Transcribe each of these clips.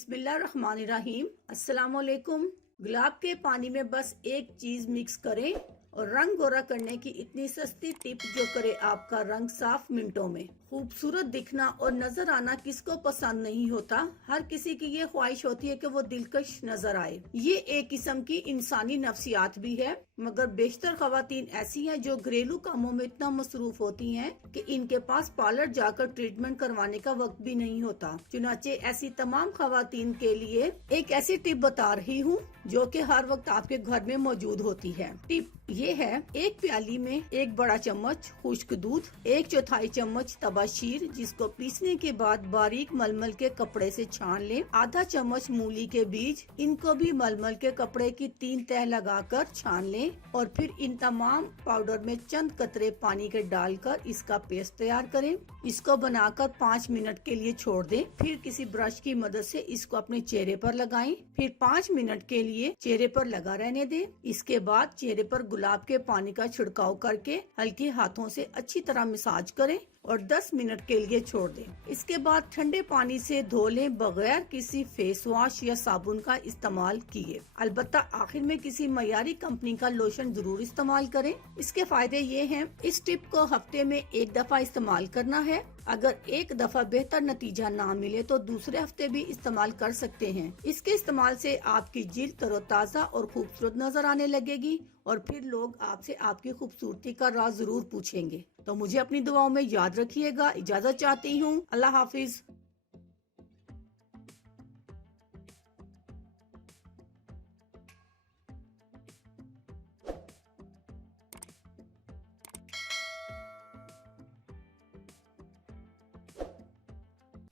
बिस्मिल्लाहिर्रहमानिर्रहीम। अस्सलामुअलैकुम। गुलाब के पानी में बस एक चीज मिक्स करें और रंग गोरा करने की इतनी सस्ती टिप जो करे आपका रंग साफ मिनटों में। खूबसूरत दिखना और नजर आना किसको पसंद नहीं होता। हर किसी की ये ख्वाहिश होती है कि वो दिलकश नजर आए। ये एक किस्म की इंसानी नफ्सियात भी है, मगर बेशतर खवातीन ऐसी हैं जो घरेलू कामों में इतना मसरूफ होती हैं कि इनके पास पार्लर जाकर ट्रीटमेंट करवाने का वक्त भी नहीं होता। चुनाचे ऐसी तमाम खवातीन के लिए एक ऐसी टिप बता रही हूँ जो कि हर वक्त आपके घर में मौजूद होती है। टिप ये है, एक प्याली में एक बड़ा चम्मच खुश्क दूध, 1/4 चम्मच तबाशीर जिसको पीसने के बाद बारीक मलमल के कपड़े से छान लें, आधा चम्मच मूली के बीज, इनको भी मलमल के कपड़े की 3 तह लगाकर छान लें और फिर इन तमाम पाउडर में चंद कतरे पानी के डालकर इसका पेस्ट तैयार करें। इसको बनाकर 5 मिनट के लिए छोड़ दें। फिर किसी ब्रश की मदद से इसको अपने चेहरे पर लगाएं। फिर 5 मिनट के लिए चेहरे पर लगा रहने दें। इसके बाद चेहरे पर गुलाब के पानी का छिड़काव करके हल्के हाथों से अच्छी तरह मसाज करें और 10 मिनट के लिए छोड़ दें। इसके बाद ठंडे पानी से धो लें बगैर किसी फेस वॉश या साबुन का इस्तेमाल किए। अलबत्ता आखिर में किसी मयारी कंपनी का लोशन जरूर इस्तेमाल करें। इसके फायदे ये हैं, इस टिप को हफ्ते में 1 दफा इस्तेमाल करना है। अगर एक दफा बेहतर नतीजा ना मिले तो दूसरे हफ्ते भी इस्तेमाल कर सकते हैं। इसके इस्तेमाल से आपकी जिल्द तरोताजा और खूबसूरत नजर आने लगेगी और फिर लोग आपसे आपकी खूबसूरती का राज जरूर पूछेंगे। तो मुझे अपनी दुआओं में याद रखिएगा। इजाजत चाहती हूँ। अल्लाह हाफिज।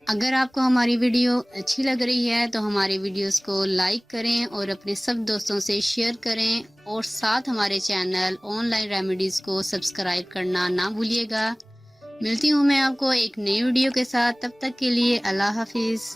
अगर आपको हमारी वीडियो अच्छी लग रही है तो हमारे वीडियोस को लाइक करें और अपने सब दोस्तों से शेयर करें और साथ हमारे चैनल ऑनलाइन रेमेडीज़ को सब्सक्राइब करना ना भूलिएगा। मिलती हूँ मैं आपको एक नई वीडियो के साथ। तब तक के लिए अल्लाह हाफिज़।